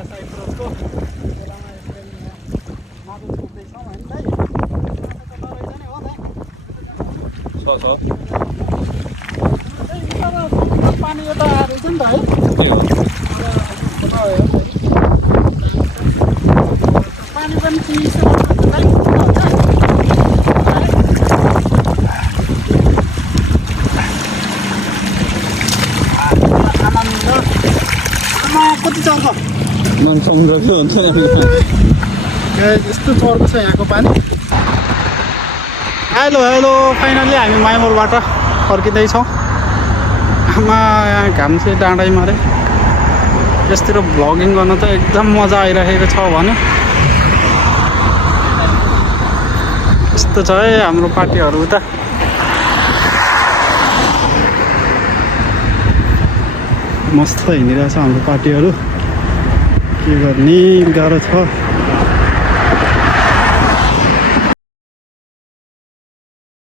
यता साइप्रसको खोलामा यसरी माटो छोड्दैछौँ होइन दाइ? रहेछ नि हो दाइ? पानी यता रहेछ नि त है? पानी पनि चिसो कति चर्छ? यस्तो चर्को छ यहाँको पानी। हेलो हेलो, फाइनल्ली हामी माइमोरबाट फर्किँदैछौँ। आमा यहाँ घाम चाहिँ डाँडै मारे। यसतिर भ्लगिङ गर्न त एकदम मजा आइरहेको छ भने यस्तो छ है हाम्रो पार्टीहरू उता। मस्त हिँडिरहेछ हाम्रो पार्टीहरू। के गर्ने गाह्रो छ।